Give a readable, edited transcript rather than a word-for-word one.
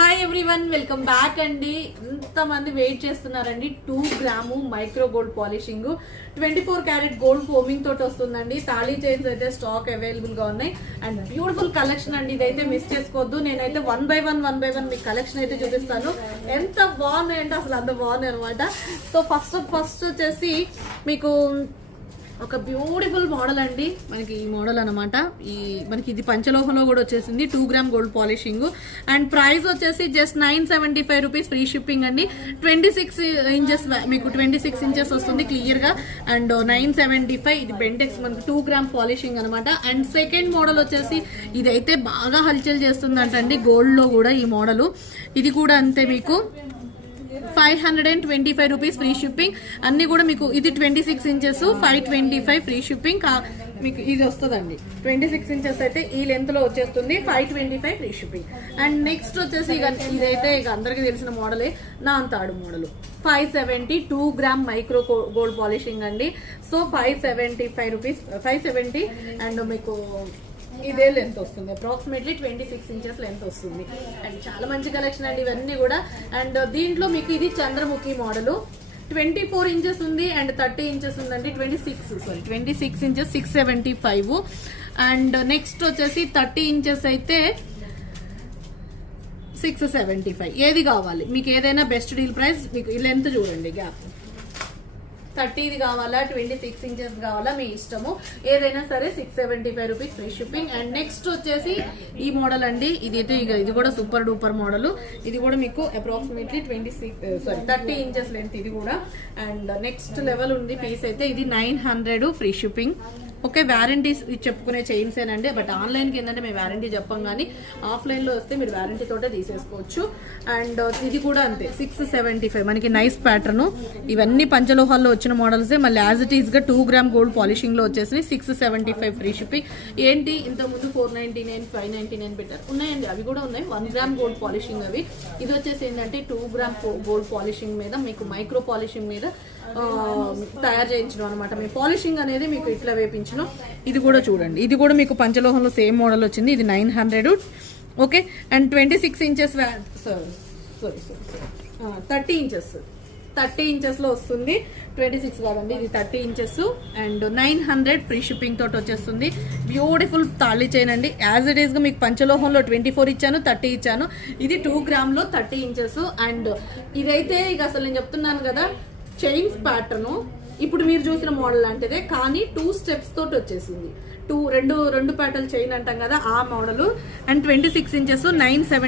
Hi everyone, welcome back అండి. ఇంతమంది wait చేస్తున్నారండి. 2 gram micro gold polishing 24 carat gold foaming తోటి వస్తుందండి. తాళీ చైన్స్ అయితే స్టాక్ అవైలబుల్ గా ఉన్నాయి అండ్ బ్యూటిఫుల్ కలెక్షన్ అండి. ఇదైతే మిస్ చేసుకోవద్దు. నేనైతే వన్ బై వన్ మీకు కలెక్షన్ అయితే చూపిస్తాను. ఎంత బాగున్నాయంటే అసలు అంత బాగున్నాయి అనమాట. సో ఫస్ట్ వచ్చేసి మీకు ఒక బ్యూటిఫుల్ మోడల్ అండి. మనకి ఈ మోడల్ అనమాట. మనకి ఇది పంచలోహంలో కూడా వచ్చేసింది. 2 gram gold polishing and price వచ్చేసి జస్ట్ 975 రూపీస్ ఫ్రీ షిప్పింగ్ అండి. 26 ఇంచెస్ మీకు 26 ఇంచెస్ వస్తుంది క్లియర్ గా అండ్ 975. ఇది బెంటెక్స్ మనకి 2 గ్రామ్ పాలిషింగ్ అనమాట. అండ్ సెకండ్ మోడల్ వచ్చేసి ఇదైతే బాగా హల్చల్ చేస్తుందంటండి గోల్డ్ లో కూడా ఈ మోడల్. ఇది కూడా అంతే మీకు 525 రూపీస్ ఫ్రీ షిప్పింగ్. అన్ని కూడా మీకు ఇది 26 ఇంచెస్ 525 ఫ్రీ షిప్పింగ్. మీకు ఇది వస్తుందండి 26 ఇంచెస్ అయితే ఈ లెంత్ లో వచ్చేస్తుంది 525 ఫ్రీ షిప్పింగ్. అండ్ నెక్స్ట్ వచ్చేసి ఇదైతే ఇక అందరికి తెలిసిన మోడలే నాంతాడు model 570 2 gram micro gold polishing అండి. సో 575 రూపీస్ 570 అండ్ మీకు ఇదే లెంత్ వస్తుంది. అప్రాక్సిమేట్లీ 26 ఇంచెస్ లెంత్ వస్తుంది అండ్ చాలా మంచి కలెక్షన్ అండి ఇవన్నీ కూడా. అండ్ దీంట్లో మీకు ఇది చంద్రముఖి మోడల్ 24 ఇంచెస్ ఉంది అండ్ 30 ఇంచెస్ ఉందండి. 26 ఇంచెస్ 675. అండ్ నెక్స్ట్ వచ్చేసి 30 ఇంచెస్ అయితే 675. ఏది కావాలి మీకు, ఏదైనా బెస్ట్ డీల్ ప్రైస్. మీకు ఈ లెంత్ చూడండి, గ్యాప్ 30 కావాలా 26 ఇంచెస్ కావాలా మీ ఇష్టము. ఏదైనా సరే 675 rupees free shipping. And next వచ్చేసి ఈ మోడల్ అండి. ఇది కూడా సూపర్ డూపర్ మోడల్. ఇది కూడా మీకు అప్రాక్సిమేట్లీ 30 ఇంచెస్ లెంత్ ఇది కూడా. అండ్ నెక్స్ట్ లెవెల్ ఉంది పీస్ అయితే. ఇది 900 ఫ్రీ షిప్పింగ్. ఓకే, వ్యారంటీస్ చెప్పుకునే చైన్స్ ఏనండి. బట్ ఆన్లైన్కి ఏంటంటే మేము వ్యారంటీ చెప్పాం, కానీ ఆఫ్లైన్లో వస్తే మీరు వ్యారంటీ తోటే తీసేసుకోవచ్చు. అండ్ ఇది కూడా అంతే 675. మనకి నైస్ ప్యాటర్న్. ఇవన్నీ పంచలోహాల్లో వచ్చిన మోడల్సే. మళ్ళీ యాజ్ ఇట్ ఈస్గా 2 గ్రామ్ గోల్డ్ పాలిషింగ్లో వచ్చేసి 675 ఫ్రీ షిప్పింగ్. ఏంటి ఇంతకుముందు 499 599 పెట్టారు, ఉన్నాయండి అవి కూడా ఉన్నాయి. 1 గ్రామ్ గోల్డ్ పాలిషింగ్ అవి. ఇది వచ్చేసి ఏంటంటే 2 గ్రామ్ గోల్డ్ పాలిషింగ్ మీద మీకు మైక్రో పాలిషింగ్ మీద తయారు చేయించడం అనమాట. మీ పాలిషింగ్ అనేది మీకు ఇట్లా వేపించడం. ఇది కూడా చూడండి, ఇది కూడా మీకు పంచలోహంలో సేమ్ మోడల్ వచ్చింది. ఇది 900. ఓకే, అండ్ 26 ఇంచెస్ 30 ఇంచెస్ లో వస్తుంది. 26 కాదండి, ఇది 30 ఇంచెస్ అండ్ 900 ఫ్రీ షిప్పింగ్ తోటి వచ్చేస్తుంది. బ్యూటిఫుల్ తాళి చైన్ అండి. యాజ్ ఇట్ ఈస్ గా మీకు పంచలోహంలో 24 ఇచ్చాను, 30 ఇచ్చాను. ఇది 2 గ్రామ్ లో 30 ఇంచెస్. అండ్ ఇదైతే ఇక అసలు నేను చెప్తున్నాను కదా, చైన్స్ ప్యాటర్న్ ఇప్పుడు మీరు చూసిన మోడల్ లాంటిదే, కానీ 2 స్టెప్స్ తోటి వచ్చేసింది. రెండు ప్యాటర్న్ చైన్ అంటాం కదా, ఆ మోడల్. And 26 inches 970.